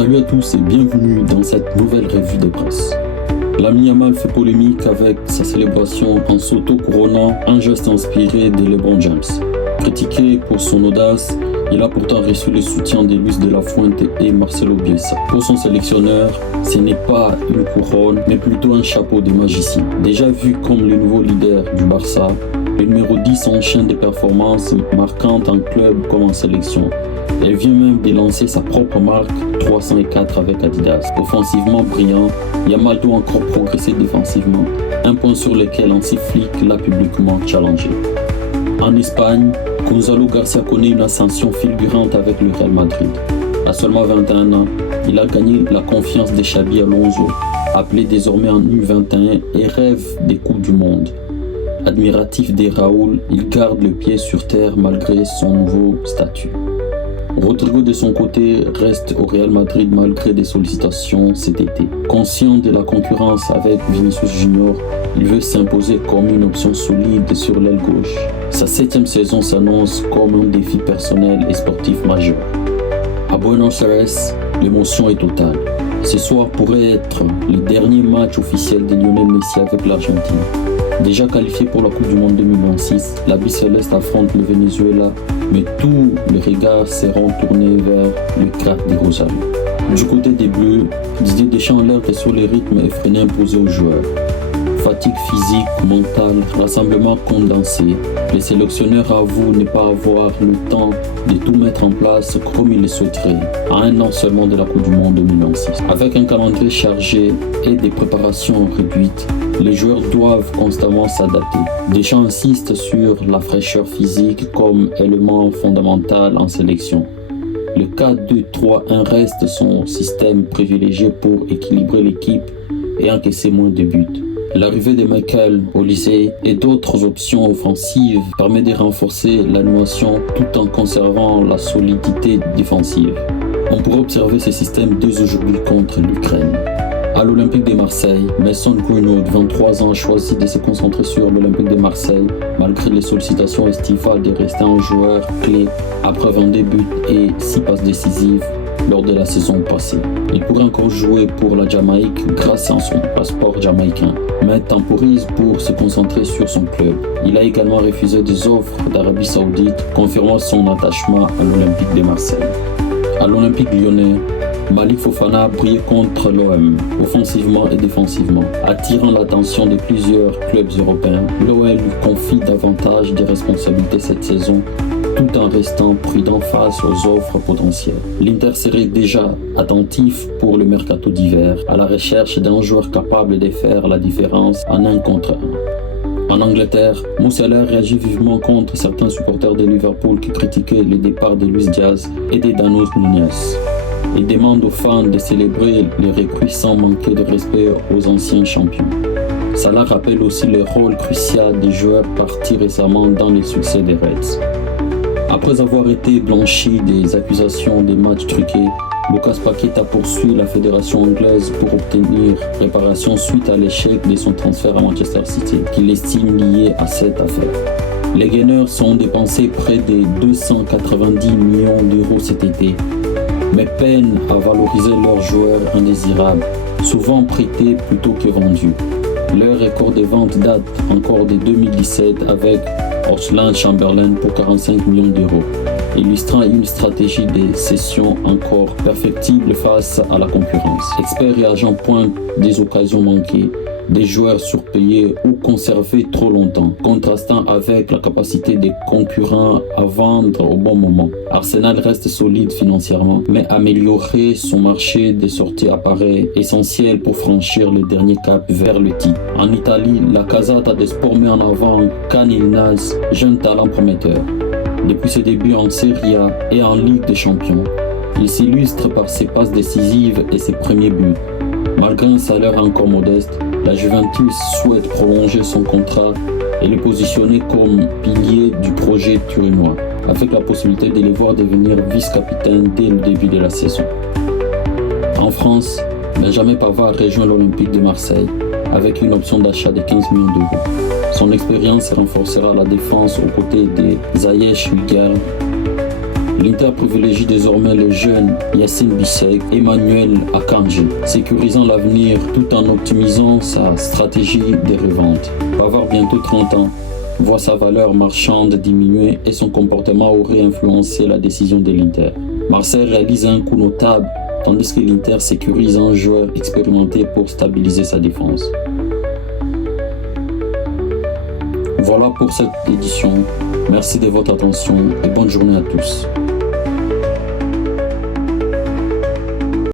Salut à tous et bienvenue dans cette nouvelle revue de presse. Lamine Yamal fait polémique avec sa célébration en s'auto-couronnant, un geste inspiré de LeBron James. Critiqué pour son audace, il a pourtant reçu le soutien de Luis de la Fuente et Marcelo Bielsa. Pour son sélectionneur, ce n'est pas une couronne, mais plutôt un chapeau de magicien. Déjà vu comme le nouveau leader du Barça, le numéro 10 enchaîne des performances marquantes en club comme en sélection. Elle vient même de lancer sa propre marque 304 avec Adidas. Offensivement brillant, Yamal doit encore progresser défensivement, un point sur lequel Hansi Flick l'a publiquement challengé. En Espagne, Gonzalo Garcia connaît une ascension fulgurante avec le Real Madrid. À seulement 21 ans, il a gagné la confiance de Xabi Alonso, appelé désormais en U21 et rêve des Coupes du Monde. Admiratif des Raúl, il garde le pied sur terre malgré son nouveau statut. Rodrigo de son côté reste au Real Madrid malgré des sollicitations cet été. Conscient de la concurrence avec Vinicius Junior, il veut s'imposer comme une option solide sur l'aile gauche. Sa 7e saison s'annonce comme un défi personnel et sportif majeur. À Buenos Aires, l'émotion est totale. Ce soir pourrait être le dernier match officiel de Lionel Messi avec l'Argentine. Déjà qualifié pour la Coupe du Monde 2026, la Bicéleste affronte le Venezuela, mais tous les regards seront tournés vers le crack de Rosario. Du côté des Bleus, Didier Deschamps alerte sur les rythmes effrénés imposés aux joueurs. Fatigue physique, mentale, rassemblement condensé. Les sélectionneurs avouent ne pas avoir le temps de tout mettre en place comme ils le souhaiteraient, à un an seulement de la Coupe du Monde 2026. Avec un calendrier chargé et des préparations réduites, les joueurs doivent constamment s'adapter. Deschamps insiste sur la fraîcheur physique comme élément fondamental en sélection. Le 4-2-3-1 reste son système privilégié pour équilibrer l'équipe et encaisser moins de buts. L'arrivée de Michael Olise et d'autres options offensives permet de renforcer l'animation tout en conservant la solidité défensive. On pourrait observer ce système dès aujourd'hui contre l'Ukraine. À l'Olympique de Marseille, Mason Greenwood, 23 ans, a choisi de se concentrer sur l'Olympique de Marseille malgré les sollicitations estivales de rester un joueur clé après 22 buts et 6 passes décisives lors de la saison passée. Il pourrait encore jouer pour la Jamaïque grâce à son passeport jamaïcain, mais temporise pour se concentrer sur son club. Il a également refusé des offres d'Arabie Saoudite, confirmant son attachement à l'Olympique de Marseille. À l'Olympique lyonnais, Malik Fofana a brillé contre l'OM, offensivement et défensivement, attirant l'attention de plusieurs clubs européens. L'OL lui confie davantage de responsabilités cette saison, tout en restant prudent face aux offres potentielles. L'Inter serait déjà attentif pour le mercato d'hiver, à la recherche d'un joueur capable de faire la différence en 1 contre 1. En Angleterre, Moussala réagit vivement contre certains supporters de Liverpool qui critiquaient le départ de Luis Diaz et de Danus Nunez. Il demande aux fans de célébrer les recrues sans manquer de respect aux anciens champions. Cela rappelle aussi le rôle crucial des joueurs partis récemment dans les succès des Reds. Après avoir été blanchi des accusations de matchs truqués, Lucas Paqueta poursuit la fédération anglaise pour obtenir réparation suite à l'échec de son transfert à Manchester City, qu'il estime lié à cette affaire. Les Gunners ont dépensé près de 290 millions d'euros cet été, mais peinent à valoriser leurs joueurs indésirables, souvent prêtés plutôt que vendus. Leur record de vente date encore de 2017 avec Oxlade Chamberlain pour 45 millions d'euros, illustrant une stratégie de cession encore perfectible face à la concurrence. Experts et agents pointent des occasions manquées, des joueurs surpayés ou conservés trop longtemps, contrastant avec la capacité des concurrents à vendre au bon moment. Arsenal reste solide financièrement, mais améliorer son marché de sortie apparaît essentiel pour franchir le dernier cap vers le titre. En Italie, la Casata des Sports met en avant Can Ilnaz, jeune talent prometteur. Depuis ses débuts en Serie A et en Ligue des Champions, il s'illustre par ses passes décisives et ses premiers buts. Malgré un salaire encore modeste, la Juventus souhaite prolonger son contrat et le positionner comme pilier du projet turinois, avec la possibilité de les voir devenir vice-capitaine dès le début de la saison. En France, Benjamin Pavard rejoint l'Olympique de Marseille avec une option d'achat de 15 millions d'euros. Son expérience renforcera la défense aux côtés de Ziyech Wigger. L'Inter privilégie désormais les jeunes Yacine Bissek, Emmanuel Akanji, sécurisant l'avenir tout en optimisant sa stratégie des reventes. Pavard, bientôt 30 ans, voit sa valeur marchande diminuer et son comportement aurait influencé la décision de l'Inter. Marseille réalise un coup notable, tandis que l'Inter sécurise un joueur expérimenté pour stabiliser sa défense. Voilà pour cette édition. Merci de votre attention et bonne journée à tous.